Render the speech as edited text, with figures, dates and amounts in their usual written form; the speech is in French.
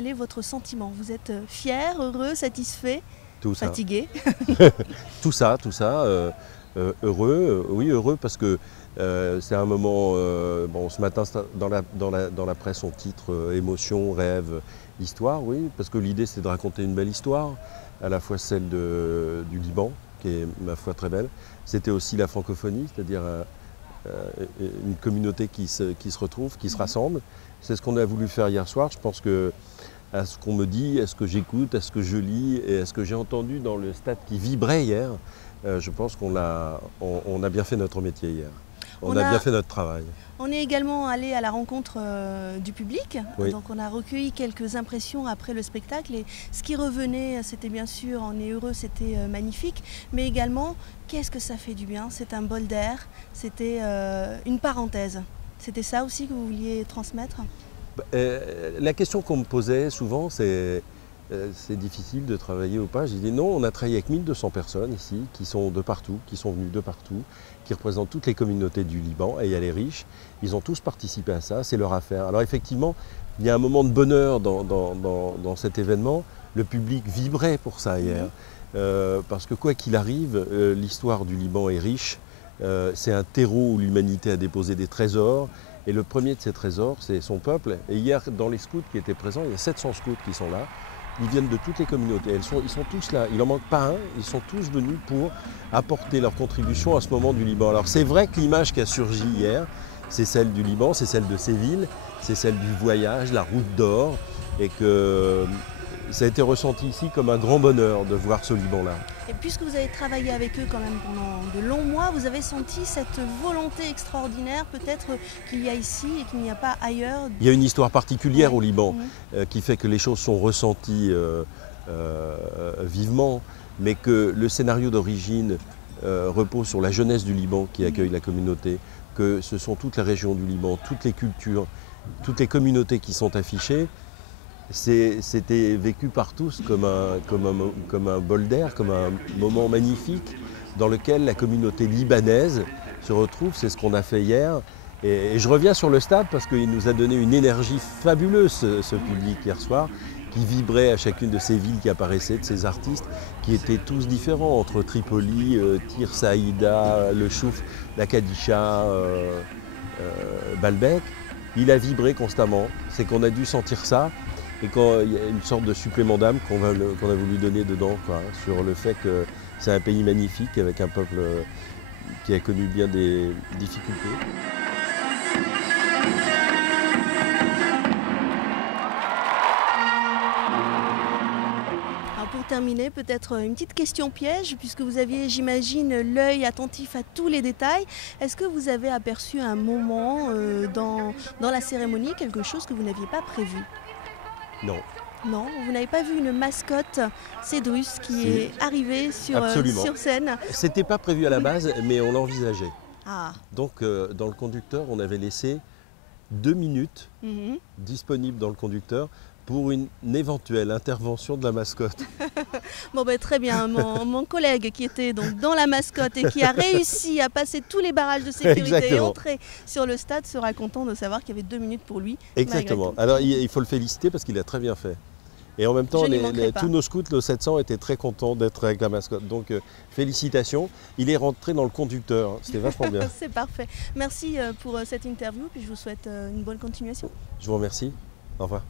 quel est votre sentiment? Vous êtes fier, heureux, satisfait, Tout ça. fatigué? Tout ça, heureux, oui heureux parce que c'est un moment, bon ce matin dans la presse on titre émotion, rêve, histoire, oui, parce que l'idée c'est de raconter une belle histoire, à la fois celle du Liban, qui est ma foi très belle, c'était aussi la francophonie, c'est-à-dire une communauté qui se retrouve, qui se rassemble. C'est ce qu'on a voulu faire hier soir. Je pense que à ce qu'on me dit, à ce que j'écoute, à ce que je lis et à ce que j'ai entendu dans le stade qui vibrait hier, je pense qu'on a bien fait notre métier hier. On a bien fait notre travail. On est également allé à la rencontre du public, Oui. donc on a recueilli quelques impressions après le spectacle et ce qui revenait, c'était bien sûr, on est heureux, c'était magnifique, mais également, qu'est-ce que ça fait du bien, c'est un bol d'air, c'était une parenthèse. C'était ça aussi que vous vouliez transmettre? La question qu'on me posait souvent, c'est difficile de travailler ou pas. J'ai dit non, on a travaillé avec 1200 personnes ici, qui sont de partout, qui sont venues de partout, qui représentent toutes les communautés du Liban, et il y a les riches. Ils ont tous participé à ça, c'est leur affaire. Alors effectivement, il y a un moment de bonheur dans cet événement. Le public vibrait pour ça hier, parce que quoi qu'il arrive, l'histoire du Liban est riche. C'est un terreau où l'humanité a déposé des trésors. Et le premier de ces trésors, c'est son peuple. Et hier, dans les scouts qui étaient présents, il y a 700 scouts qui sont là. Ils viennent de toutes les communautés. Ils sont tous là. Il n'en manque pas un. Ils sont tous venus pour apporter leur contribution à ce moment du Liban. Alors c'est vrai que l'image qui a surgi hier, c'est celle du Liban, c'est celle de ces villes, c'est celle du voyage, la route d'or. Et que ça a été ressenti ici comme un grand bonheur de voir ce Liban-là. Et puisque vous avez travaillé avec eux quand même pendant de longs mois, vous avez senti cette volonté extraordinaire peut-être qu'il y a ici et qu'il n'y a pas ailleurs? Il y a une histoire particulière au Liban qui fait que les choses sont ressenties vivement, mais que le scénario d'origine repose sur la jeunesse du Liban qui accueille la communauté, que ce sont toutes les régions du Liban, toutes les cultures, toutes les communautés qui sont affichées. C'était vécu par tous comme un bol d'air, comme un moment magnifique dans lequel la communauté libanaise se retrouve. C'est ce qu'on a fait hier. Et je reviens sur le stade parce qu'il nous a donné une énergie fabuleuse, ce public hier soir, qui vibrait à chacune de ces villes qui apparaissaient, de ces artistes, qui étaient tous différents, entre Tripoli, Tir Saïda, Le Chouf, la Kadisha, Baalbek. Il a vibré constamment, c'est qu'on a dû sentir ça. Et quand il y a une sorte de supplément d'âme qu'on a voulu donner dedans, quoi, sur le fait que c'est un pays magnifique avec un peuple qui a connu bien des difficultés. Alors pour terminer, peut-être une petite question piège, puisque vous aviez, j'imagine, l'œil attentif à tous les détails. Est-ce que vous avez aperçu un moment dans la cérémonie, quelque chose que vous n'aviez pas prévu? Non. Non, vous n'avez pas vu une mascotte Cédrus qui est arrivée sur scène? C'était pas prévu à la base, mais on l'envisageait. Ah. Donc dans le conducteur, on avait laissé 2 minutes disponibles dans le conducteur pour une éventuelle intervention de la mascotte. Bon ben très bien, mon collègue qui était donc dans la mascotte et qui a réussi à passer tous les barrages de sécurité et entrer sur le stade sera content de savoir qu'il y avait 2 minutes pour lui. Exactement. Alors il faut le féliciter parce qu'il a très bien fait. Et en même temps, tous nos scouts, nos 700, étaient très contents d'être avec la mascotte. Donc félicitations. Il est rentré dans le conducteur. C'était vachement bien. C'est parfait. Merci pour cette interview. Puis je vous souhaite une bonne continuation. Je vous remercie. Au revoir.